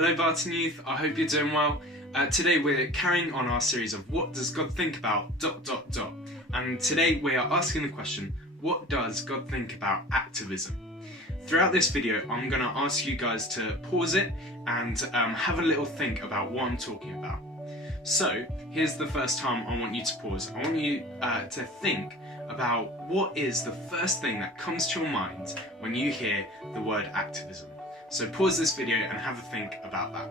Hello Barton Youth, I hope you're doing well. Today we're carrying on our series of what does God think about ... And today we are asking the question, what does God think about activism? Throughout this video I'm going to ask you guys to pause it and have a little think about what I'm talking about. So here's the first time I want you to pause. I want you to think about what is the first thing that comes to your mind when you hear the word activism. So pause this video and have a think about that.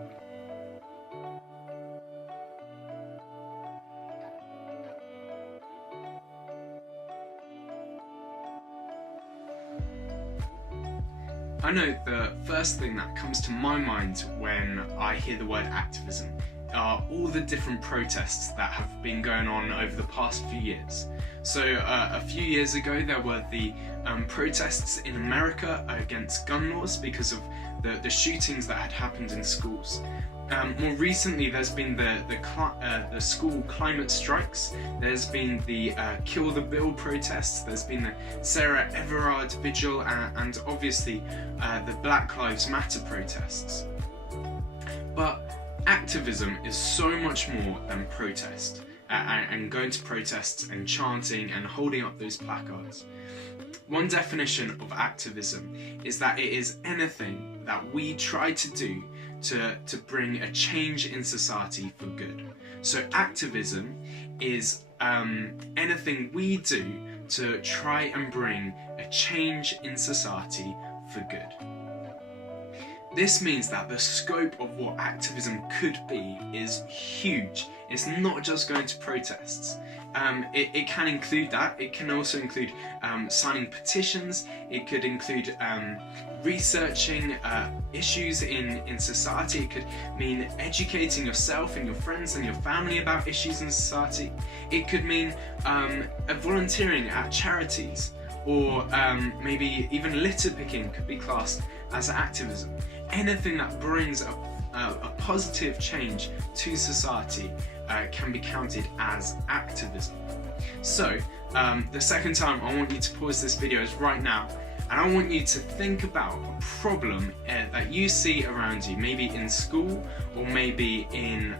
I know the first thing that comes to my mind when I hear the word activism are all the different protests that have been going on over the past few years. So a few years ago there were the protests in America against gun laws because of the shootings that had happened in schools. More recently there's been the school climate strikes, there's been the Kill the Bill protests, there's been the Sarah Everard vigil and obviously the Black Lives Matter protests. But activism is so much more than protest and going to protests and chanting and holding up those placards. One definition of activism is that it is anything that we try to do to bring a change in society for good. So activism is anything we do to try and bring a change in society for good. This means that the scope of what activism could be is huge. It's not just going to protests. It can include that. It can also include signing petitions. It could include researching issues in society. It could mean educating yourself and your friends and your family about issues in society. It could mean volunteering at charities, or maybe even litter picking could be classed as activism. Anything that brings a positive change to society can be counted as activism. So the second time I want you to pause this video is right now, and I want you to think about a problem that you see around you, maybe in school or maybe in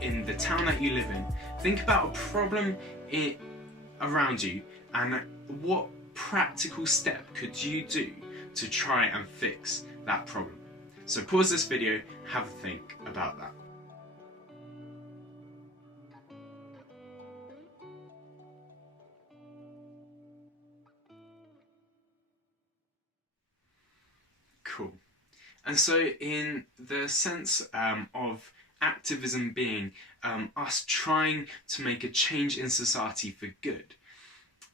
the town that you live in. Think about a problem around you and what practical step could you do to try and fix that problem. So pause this video, have a think about that. Cool. And so in the sense of activism being us trying to make a change in society for good,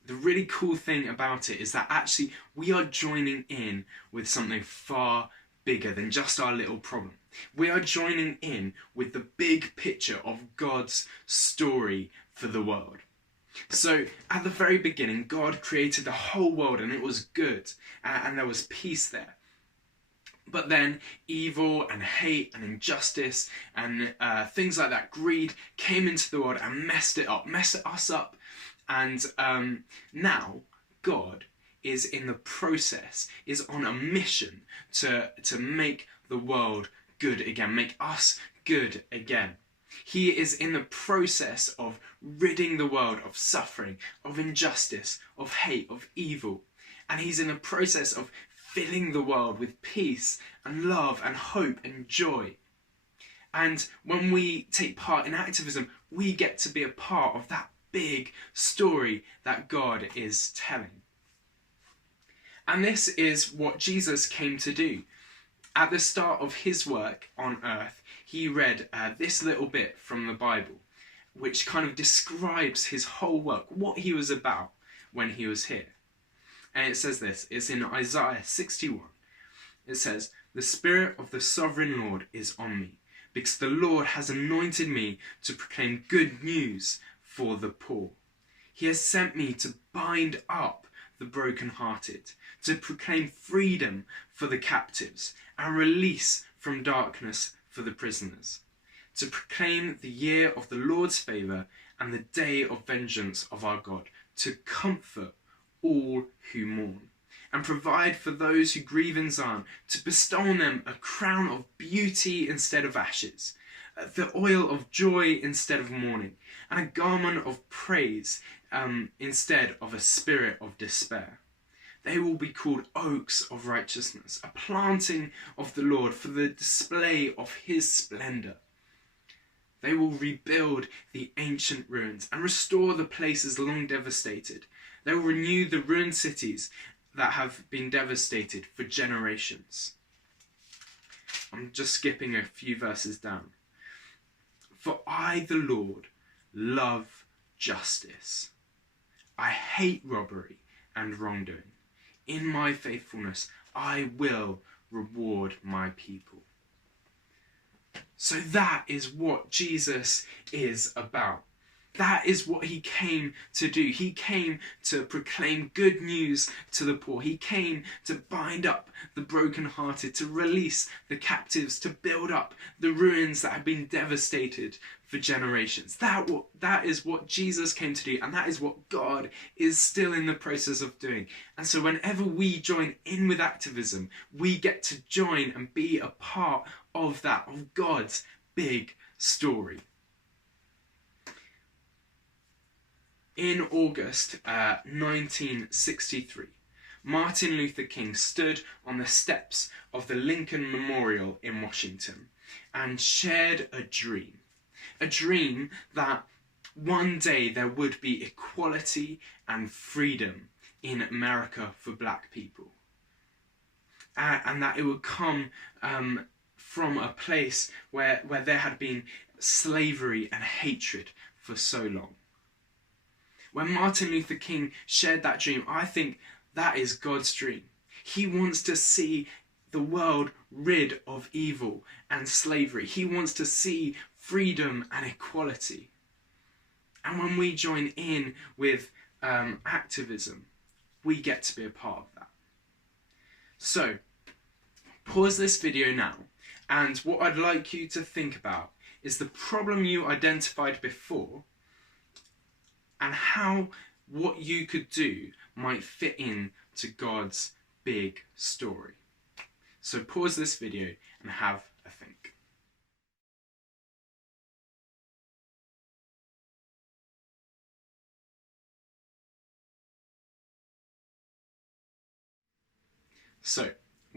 the really cool thing about it is that actually we are joining in with something far bigger than just our little problem. We are joining in with the big picture of God's story for the world. So at the very beginning, God created the whole world and it was good and there was peace there. But then evil and hate and injustice and things like that, greed, came into the world and messed us up. And now God is in the process, is on a mission to make the world good again, make us good again. He is in the process of ridding the world of suffering, of injustice, of hate, of evil. And he's in the process of filling the world with peace and love and hope and joy. And when we take part in activism, we get to be a part of that big story that God is telling. And this is what Jesus came to do. At the start of his work on earth, he read this little bit from the Bible, which kind of describes his whole work, what he was about when he was here. And it says this, it's in Isaiah 61. It says, "The Spirit of the Sovereign Lord is on me, because the Lord has anointed me to proclaim good news for the poor. He has sent me to bind up the brokenhearted, to proclaim freedom for the captives and release from darkness for the prisoners, to proclaim the year of the Lord's favour and the day of vengeance of our God, to comfort all who mourn, and provide for those who grieve in Zion, to bestow on them a crown of beauty instead of ashes, the oil of joy instead of mourning, and a garment of praise instead of a spirit of despair. They will be called oaks of righteousness, a planting of the Lord for the display of his splendour. They will rebuild the ancient ruins and restore the places long devastated. They will renew the ruined cities that have been devastated for generations. I'm just skipping a few verses down. For I, the Lord, love justice. I hate robbery and wrongdoing. In my faithfulness, I will reward my people. So that is what Jesus is about. That is what he came to do. He came to proclaim good news to the poor. He came to bind up the brokenhearted, to release the captives, to build up the ruins that have been devastated for generations. That is what Jesus came to do, and that is what God is still in the process of doing. And so whenever we join in with activism, we get to join and be a part of that, of God's big story. In August 1963, Martin Luther King stood on the steps of the Lincoln Memorial in Washington and shared a dream that one day there would be equality and freedom in America for black people, and that it would come from a place where there had been slavery and hatred for so long. When Martin Luther King shared that dream, I think that is God's dream. He wants to see the world rid of evil and slavery. He wants to see freedom and equality. And when we join in with activism, we get to be a part of that. So, pause this video now, and what I'd like you to think about is the problem you identified before, and how what you could do might fit in to God's big story. So pause this video and have a think. So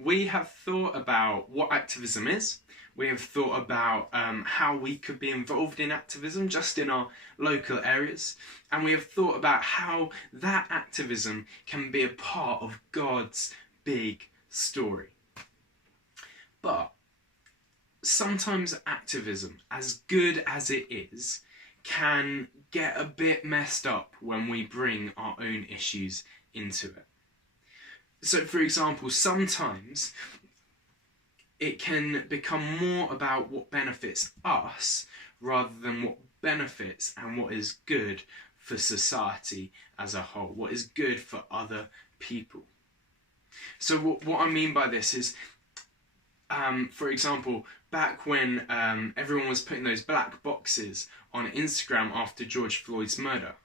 we have thought about what activism is. We have thought about how we could be involved in activism just in our local areas. And we have thought about how that activism can be a part of God's big story. But sometimes activism, as good as it is, can get a bit messed up when we bring our own issues into it. So, for example, sometimes it can become more about what benefits us rather than what benefits and what is good for society as a whole, what is good for other people. So what I mean by this is, for example, back when everyone was putting those black boxes on Instagram after George Floyd's murder,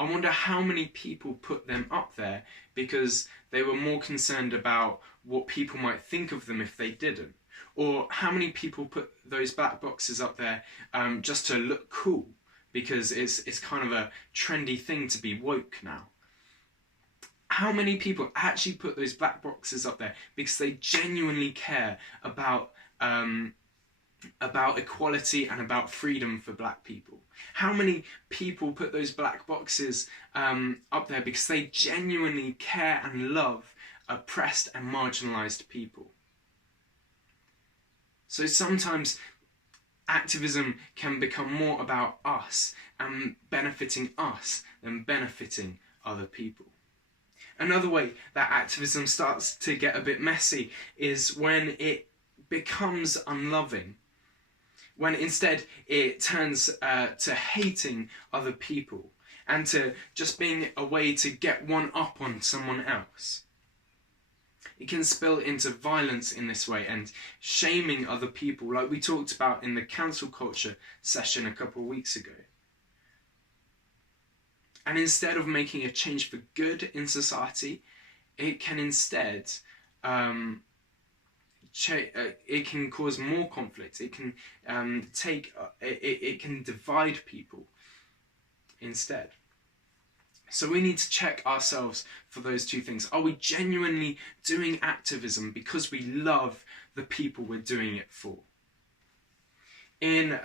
I wonder how many people put them up there because they were more concerned about what people might think of them if they didn't. Or how many people put those black boxes up there just to look cool because it's kind of a trendy thing to be woke now. How many people actually put those black boxes up there because they genuinely care about equality and about freedom for black people? How many people put those black boxes up there because they genuinely care and love oppressed and marginalised people? So sometimes activism can become more about us and benefiting us than benefiting other people. Another way that activism starts to get a bit messy is when it becomes unloving. When instead it turns to hating other people and to just being a way to get one up on someone else. It can spill into violence in this way and shaming other people, like we talked about in the cancel culture session a couple of weeks ago. And instead of making a change for good in society, it can instead it can cause more conflict. It can it can divide people instead. So we need to check ourselves for those two things. Are we genuinely doing activism because we love the people we're doing it for? In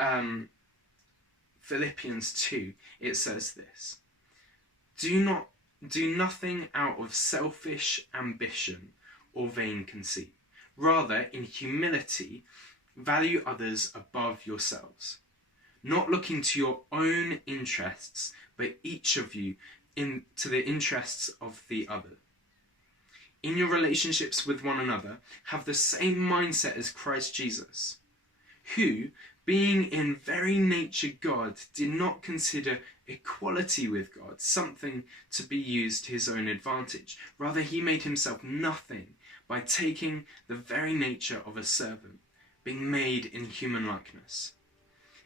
Philippians 2, it says this: do nothing out of selfish ambition or vain conceit. Rather, in humility, value others above yourselves, not looking to your own interests, but each of you to the interests of the other. In your relationships with one another, have the same mindset as Christ Jesus, who, being in very nature God, did not consider equality with God something to be used to his own advantage. Rather, he made himself nothing by taking the very nature of a servant, being made in human likeness.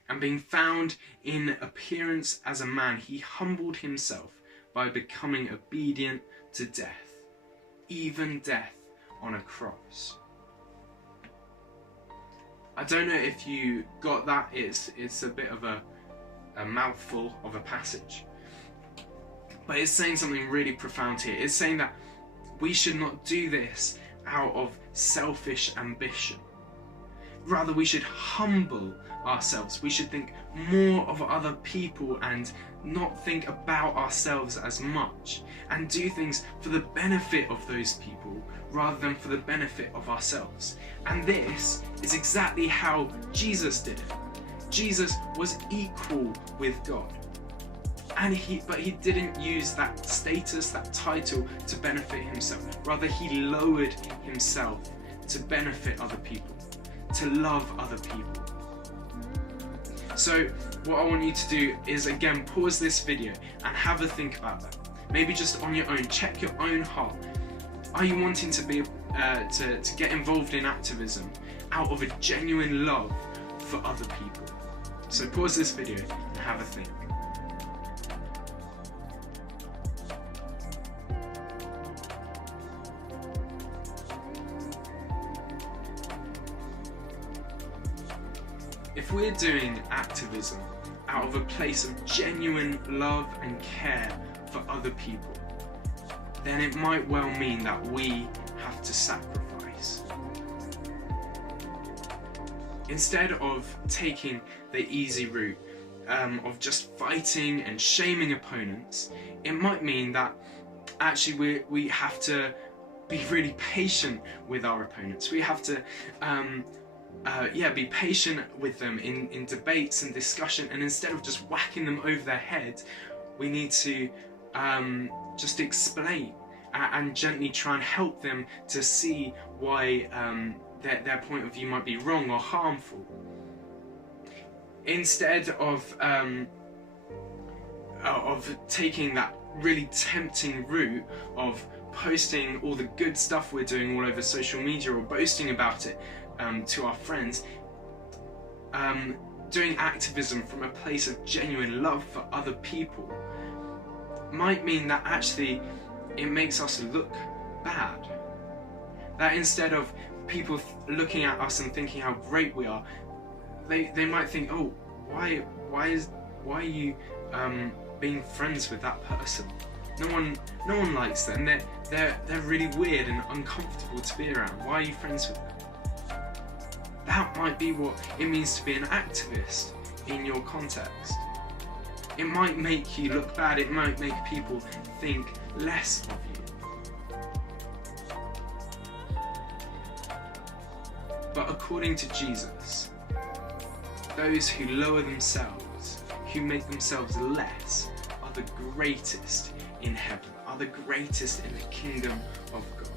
And being found in appearance as a man, he humbled himself by becoming obedient to death, even death on a cross. I don't know if you got that. It's a bit of a mouthful of a passage. But it's saying something really profound here. It's saying that we should not do this out of selfish ambition. Rather, we should humble ourselves. We should think more of other people and not think about ourselves as much, and do things for the benefit of those people rather than for the benefit of ourselves. And this is exactly how Jesus did it. Jesus was equal with God. But he didn't use that status, that title, to benefit himself. Rather, he lowered himself to benefit other people, to love other people. So what I want you to do is, again, pause this video and have a think about that. Maybe just on your own, check your own heart. Are you wanting to be to get involved in activism out of a genuine love for other people? So pause this video and have a think. If we're doing activism out of a place of genuine love and care for other people, then it might well mean that we have to sacrifice. Instead of taking the easy route of just fighting and shaming opponents, it might mean that actually we have to be really patient with our opponents. We have to be patient with them in debates and discussion, and instead of just whacking them over their head, we need to just explain and gently try and help them to see why their point of view might be wrong or harmful. Instead of taking that really tempting route of posting all the good stuff we're doing all over social media or boasting about it to our friends, doing activism from a place of genuine love for other people might mean that actually it makes us look bad. That instead of people looking at us and thinking how great we are, they might think, oh, why are you being friends with that person? No one likes them. They're really weird and uncomfortable to be around. Why are you friends with them? That might be what it means to be an activist in your context. It might make you look bad. It might make people think less of you. But according to Jesus, those who lower themselves, who make themselves less, are the greatest in heaven, are the greatest in the kingdom of God.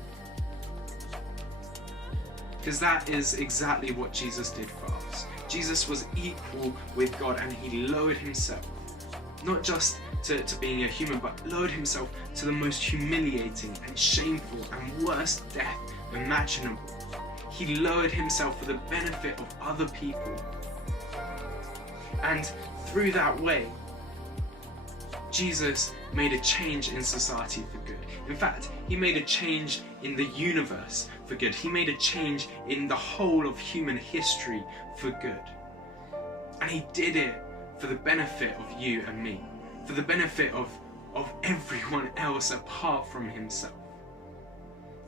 Because that is exactly what Jesus did for us. Jesus was equal with God, and he lowered himself, not just to being a human, but lowered himself to the most humiliating and shameful and worst death imaginable. He lowered himself for the benefit of other people. And through that way, Jesus made a change in society for good. In fact, he made a change in the universe for good. He made a change in the whole of human history for good. And he did it for the benefit of you and me, for the benefit of everyone else apart from himself.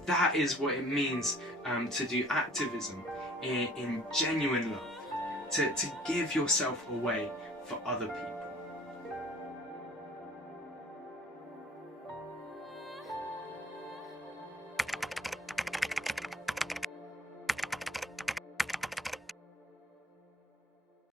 That is what it means to do activism in genuine love, to give yourself away for other people.